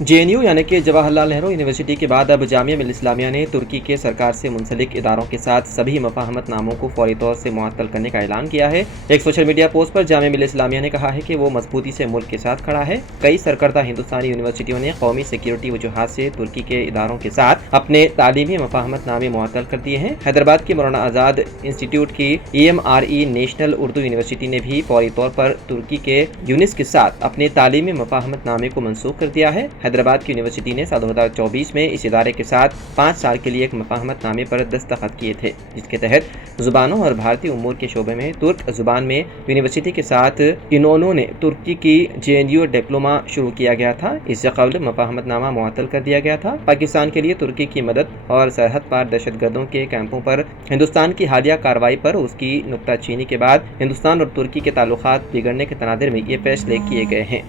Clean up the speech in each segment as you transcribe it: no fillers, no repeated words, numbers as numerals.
JNU यानी कि Jawahar Lal Nehru university के बाद अब जामिया मिल्लत इस्लामिया ने तुर्की के सरकार से मुंसलिक इदारों के साथ सभी मफाहमत नामों को फौरी तौर से मुअत्तल करने का ऐलान किया है। एक सोशल मीडिया पोस्ट पर जामिया मिल्लत इस्लामिया ने कहा है कि वो मजबूती से मुल्क के साथ खड़ा है। कई सरकर्दा हिंदुस्तानी यूनिवर्सिटियों ने कौमी सिक्योरिटी वजूहात से तुर्की के इदारों के साथ अपने तालीमी मफाहमत नामे मुअत्तल कर दिए हैं। हैदराबाद की मौलाना आज़ाद इंस्टीट्यूट की EMRE नेशनल उर्दू यूनिवर्सिटी ने भी फौरी तौर पर तुर्की के यूनिस के साथ अपने तालीमी मफाहमत नामे को मनसूख कर दिया है। हैदराबाद की यूनिवर्सिटी ने साल 2024 में इस इदारे के साथ 5 साल के लिए एक मफाहमत नामे पर दस्तखत किए थे, जिसके तहत जुबानों और भारतीय उमूर के शोबे में तुर्क जुबान में यूनिवर्सिटी के साथ इन्होंने तुर्की की JNU डिप्लोमा शुरू किया गया था। इससे कबल मफाहमत नामा मुअत्तल कर दिया गया था। पाकिस्तान के लिए तुर्की की मदद और सरहद पार दहशतगर्दों के कैंपों पर हिंदुस्तान की हालिया कार्रवाई पर उसकी नुक्ताचीनी के बाद हिंदुस्तान और तुर्की के ताल्लुकात बिगड़ने के तनादर में ये फैसले किए गए हैं।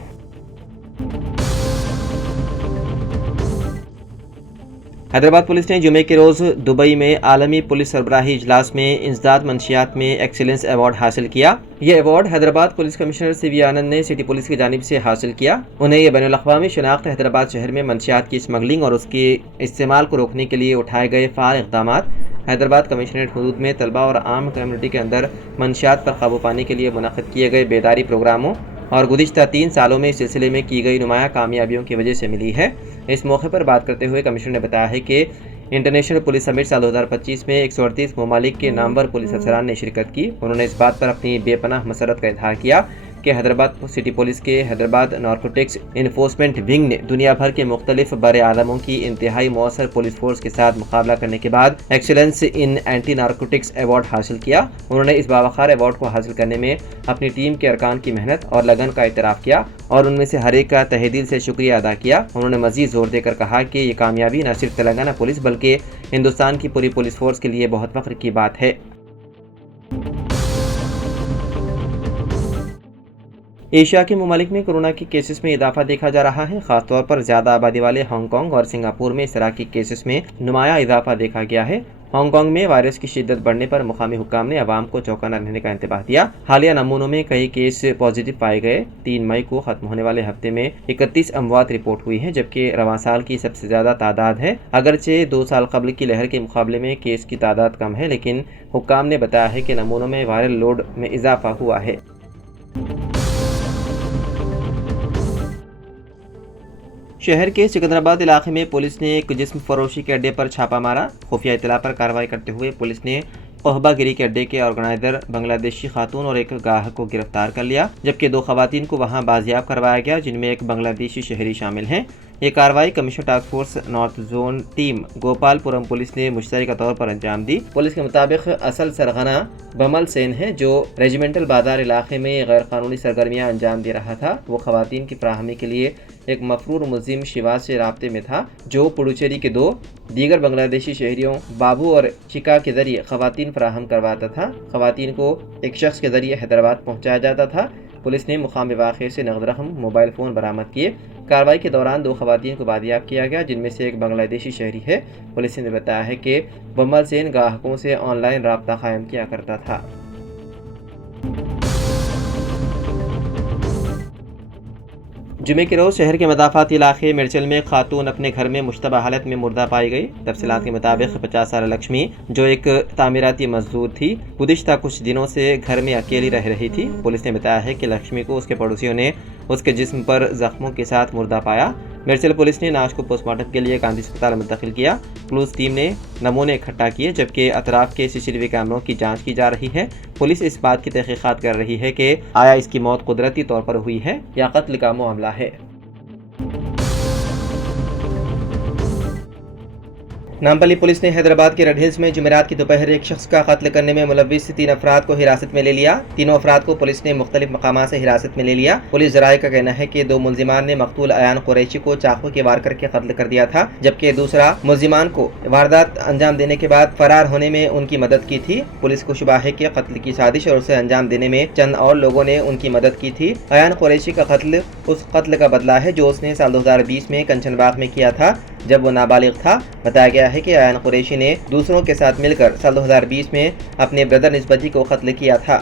हैदराबाद पुलिस ने जुमे के रोज़ दुबई में आलमी पुलिस सरबराही इजलास में इंसदाद मंशियात में एक्सीलेंस अवार्ड हासिल किया। यह award Hyderabad police commissioner CV आनंद ने सिटी पुलिस की जानिब से हासिल किया। उन्हें यह बैनुल अक़वामी शनाख्त हैदराबाद शहर में मंशियात की स्मगलिंग और उसके इस्तेमाल को रोकने के लिए उठाए गए फ़ाल इक़दामात, हैदराबाद कमिश्नरेट हुदूद में तलबा और आम कम्युनिटी के अंदर मंशियात पर काबू पाने के लिए मुनक़्क़िद किए गए बेदारी प्रोग्रामों और गुज़िश्ता 3 सालों में इस सिलसिले में की गई नुमाया कामयाबियों की वजह से मिली है। इस मौके पर बात करते हुए कमिश्नर ने बताया है कि इंटरनेशनल पुलिस समिट साल 2025 में 138 ममालिक के नामवर पुलिस अफसरान ने शिरकत की। उन्होंने इस बात पर अपनी बेपनाह मसरत का इज़हार किया कि हैदराबाद सिटी पुलिस के हैदराबाद नारकोटिक्स इन्फोर्समेंट विंग ने दुनिया भर के मुख्तलिफ बड़े आलमों की इंतहाई मौसर पुलिस फोर्स के साथ मुकाबला करने के बाद excellence in anti narcotics award हासिल किया। उन्होंने इस बावखार अवार्ड को हासिल करने में अपनी टीम के अरकान की मेहनत और लगन का इतराफ़ किया और उनमें से हर एक का तहे दिल से शुक्रिया अदा किया। उन्होंने मज़ीद जोर देकर कहा कि ये कामयाबी न सिर्फ तेलंगाना पुलिस बल्कि हिंदुस्तान की पूरी पुलिस फोर्स के लिए बहुत फ़ख्र की बात है। एशिया के ममालिक में कोरोना के केसेस में इजाफा देखा जा रहा है। खासतौर पर ज़्यादा आबादी वाले हांगकांग और सिंगापुर में इस तरह के केसेस में नुमाया इजाफा देखा गया है। हांगकांग में वायरस की शिद्दत बढ़ने पर मुकामी हुक्काम ने अवाम को चौकन्ना रहने का इंतबाह दिया। हालिया नमूनों में कई केस पॉजिटिव पाए गए। 3 मई को खत्म होने वाले हफ्ते में 31 अमवात रिपोर्ट हुई हैं, जबकि रवां साल की सबसे ज़्यादा तादाद है। अगरचे 2 साल कबल की लहर के मुकाबले में केस की तादाद कम है, लेकिन हुक्काम ने बताया है कि नमूनों में वायरल लोड में इजाफा हुआ है। शहर के सिकंदराबाद इलाके में पुलिस ने एक जिस्म फरोशी के अड्डे पर छापा मारा। खुफिया इत्तला पर कार्रवाई करते हुए पुलिस ने कहबा गिरी के अड्डे के ऑर्गेनाइजर बांग्लादेशी खातून और एक गाहक को गिरफ्तार कर लिया, जबकि 2 खवातीन को वहां बाजियाब करवाया गया, जिनमें एक बांग्लादेशी शहरी शामिल हैं। ये कार्रवाई commissioner task force north zone team Gopalapuram police ने मुश्तरका तौर पर अंजाम दी। पुलिस के मुताबिक असल सरगना बमल सेन है, जो रेजिमेंटल बाजार इलाके में गैर कानूनी सरगर्मियाँ अंजाम दे रहा था। वो खवातीन की फराहमी के लिए एक मफरूर मुलजिम शिवाज से राब्ते में था, जो पुडुचेरी के 2 दीगर बांग्लादेशी शहरियों बाबू और चिका के जरिए खवातीन फराहम करवाता था। खवातीन को एक शख्स के जरिए हैदराबाद पहुँचाया जाता था। पुलिस ने मुकामी वाक़े से नगद रकम, मोबाइल फ़ोन बरामद किए। कार्रवाई के दौरान 2 खवातीन को बादियाब किया गया, जिनमें से एक बांग्लादेशी शहरी है। पुलिस ने बताया है कि बमल सेन ग्राहकों से ऑनलाइन राब्ता कायम किया करता था। जुमे के रोज़ शहर के मदाफ़ाती इलाके मिर्चल में खातून अपने घर में मुश्तबा हालत में मुर्दा पाई गई। तफसीलात के मुताबिक 50 साल लक्ष्मी, जो एक तामीराती मजदूर थी, गुज़िश्ता कुछ दिनों से घर में अकेली रह रही थी। पुलिस ने बताया है कि लक्ष्मी को उसके पड़ोसियों ने उसके जिस्म पर जख्मों के साथ मुर्दा पाया। मिर्चल पुलिस ने लाश को पोस्टमार्टम के लिए गांधी अस्पताल मुंतकिल किया। पुलिस टीम ने नमूने इकट्ठा किए, जबकि अतराफ के CCTV कैमरों की जांच की जा रही है। पुलिस इस बात की तहकीकात कर रही है कि आया इसकी मौत कुदरती तौर पर हुई है या कत्ल का मामला है। नामपल्ली पुलिस ने हैदराबाद के रेड हिल्स में जुमेरात की दोपहर एक शख्स का कत्ल करने में मुलव्विस 3 अफराद को हिरासत में ले लिया। तीनों अफराद को पुलिस ने मुख्तलिफ मकामात से हिरासत में ले लिया। पुलिस ज़राए का कहना है कि 2 मुलजिमान ने मकतूल अयान कुरैशी को चाकू के वार करके कत्ल कर दिया था, जबकि दूसरा मुलजिमान को वारदात अंजाम देने के बाद फरार होने में उनकी मदद की थी। पुलिस को शुबा है कि कत्ल की साजिश और उसे अंजाम देने में चंद और लोगों ने उनकी मदद की थी। अयान कुरैशी का कत्ल उस कत्ल का बदला है जो उसने साल 2020 में कंचनबाग में किया था। جب وہ نابالغ تھا۔ بتایا گیا ہے کہ ایان قریشی نے دوسروں کے ساتھ مل کر سال 2020 میں اپنے بردر نسبتی کو قتل کیا تھا۔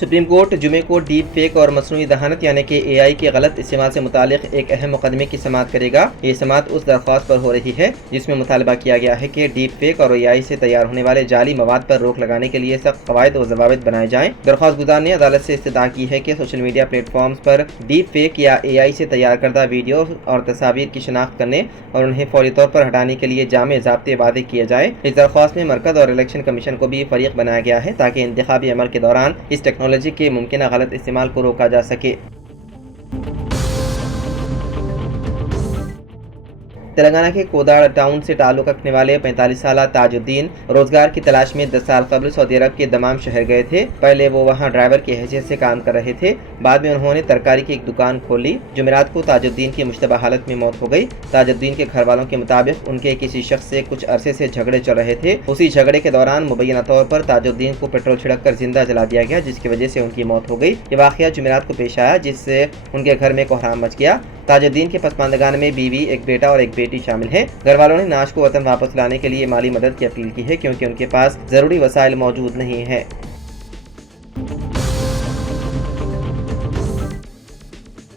سپریم کورٹ جمعے کو ڈیپ فیک اور مصنوعی ذہانت یعنی کہ اے آئی کے غلط استعمال سے متعلق ایک اہم مقدمے کی سماعت کرے گا۔ یہ سماعت اس درخواست پر ہو رہی ہے جس میں مطالبہ کیا گیا ہے کہ ڈیپ فیک اور اے آئی سے تیار ہونے والے جعلی مواد پر روک لگانے کے لیے سخت قواعد و ضوابط بنائے جائیں۔ درخواست گزار نے عدالت سے استدعا کی ہے کہ سوشل میڈیا پلیٹ فارمز پر ڈیپ فیک یا اے آئی سے تیار کردہ ویڈیو اور تصاویر کی شناخت کرنے اور انہیں فوری طور پر ہٹانے کے لیے جامع ضابطے وضع کیے جائیں۔ اس درخواست میں مرکز اور الیکشن کمیشن کو بھی فریق بنایا گیا ہے تاکہ انتخابی عمل کے دوران اس ٹیکنالوجی کے ممکنہ غلط استعمال کو روکا جا سکے۔ تلنگانہ کے کوداڑ ٹاؤن سے تعلق رکھنے والے 45 سالہ تاج الدین روزگار کی تلاش میں 10 سال قبل سعودی عرب کے دمام شہر گئے تھے۔ پہلے وہ وہاں ڈرائیور کی حیثیت سے کام کر رہے تھے۔ بعد میں انہوں نے ترکاری کی ایک دکان کھول لی۔ جمعرات کو تاج الدین کی مشتبہ حالت میں موت ہو گئی۔ تاج الدین کے گھر والوں کے مطابق ان کے کسی شخص سے کچھ عرصے سے جھگڑے چل رہے تھے۔ اسی جھگڑے کے دوران مبینہ طور پر تاج الدین کو پیٹرول چھڑک کر زندہ جلا دیا گیا جس کی وجہ سے ان کی موت ہو گئی۔ یہ واقعہ جمعرات کو پیش آیا جس سے ان کے گھر میں کوہرام مچ گیا۔ تاج الدین کے پسماندگان میں بیوی، ایک بیٹا اور ایک بیٹی شامل ہیں۔ گھر والوں نے نعش کو وطن واپس لانے کے لیے مالی مدد کی اپیل کی ہے کیونکہ ان کے پاس ضروری وسائل موجود نہیں ہیں۔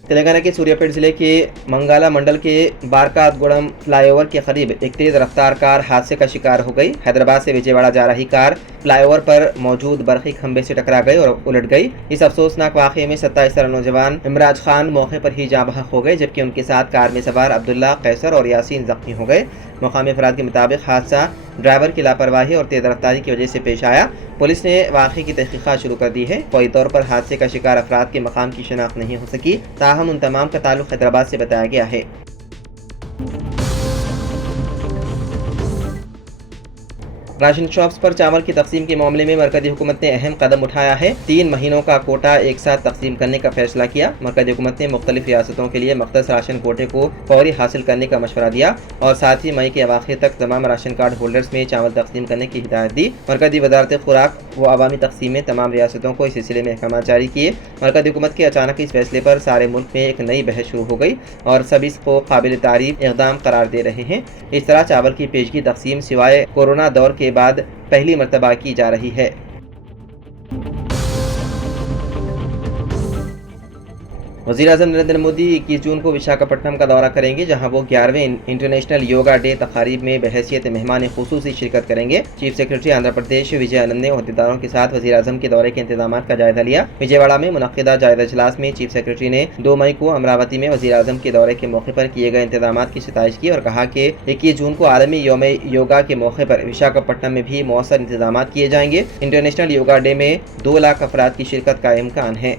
تلنگانہ کے سوریہ پیٹ ضلع کے منگالا منڈل کے بارکات گوڑم فلائی اوور کے قریب ایک تیز رفتار کار حادثے کا شکار ہو گئی۔ حیدرآباد سے وجے واڑہ جا رہی کار فلائی اوور پر موجود برقی کھمبے سے ٹکرا گئی اور الٹ گئی۔ اس افسوسناک واقعے میں 27 سالہ نوجوان امراج خان موقع پر ہی جاں بحق ہو گئے جبکہ ان کے ساتھ کار میں سوار عبداللہ، قیصر اور یاسین زخمی ہو گئے۔ مقامی افراد کے مطابق حادثہ ڈرائیور کی لاپرواہی اور تیز رفتاری کی وجہ سے پیش آیا۔ پولیس نے واقعے کی تحقیقات شروع کر دی ہے۔ فوری طور پر حادثے کا شکار افراد کے مقام کی شناخت نہیں ہو سکی، تاہم ان تمام کا تعلق حیدرآباد سے بتایا گیا ہے۔ راشن شاپس پر چاول کی تقسیم کے معاملے میں مرکزی حکومت نے اہم قدم اٹھایا ہے۔ 3 مہینوں کا کوٹا ایک ساتھ تقسیم کرنے کا فیصلہ کیا۔ مرکزی حکومت نے مختلف ریاستوں کے لیے مختص راشن کوٹے کو فوری حاصل کرنے کا مشورہ دیا اور ساتھ ہی مئی کے اواخر تک تمام راشن کارڈ ہولڈرز میں چاول تقسیم کرنے کی ہدایت دی۔ مرکزی وزارت خوراک و عوامی تقسیم نے تمام ریاستوں کو اس سلسلے میں احکامات جاری کیے۔ مرکزی حکومت کے اچانک اس فیصلے پر سارے ملک میں ایک نئی بحث شروع ہو گئی اور سب اس کو قابل تعریف اقدام قرار دے رہے ہیں۔ اس طرح چاول کی پیشگی تقسیم سوائے کورونا دور کے بعد پہلی مرتبہ کی جا رہی ہے۔ وزیراعظم نریندر مودی 21 جون کو وشاکھاپٹنم کا دورہ کریں گے جہاں وہ 11ویں انٹرنیشنل یوگا ڈے تقاریب میں بحیثیت مہمان خصوصی شرکت کریں گے۔ چیف سیکرٹری آندھرا پردیش وجے آنند نے عہدیداروں کے ساتھ وزیراعظم کے دورے کے انتظامات کا جائزہ لیا۔ وجے واڑہ میں منعقدہ جائزہ اجلاس میں چیف سیکرٹری نے 2 مئی کو امراوتی میں وزیراعظم کے دورے کے موقع پر کیے گئے انتظامات کی ستائش کی اور کہا کہ 21 جون کو عالمی یوم یوگا کے موقع پر وشاکھاپٹنم میں بھی مؤثر انتظامات کیے جائیں گے۔ انٹرنیشنل یوگا ڈے میں 2 لاکھ افراد کی شرکت کا امکان ہے۔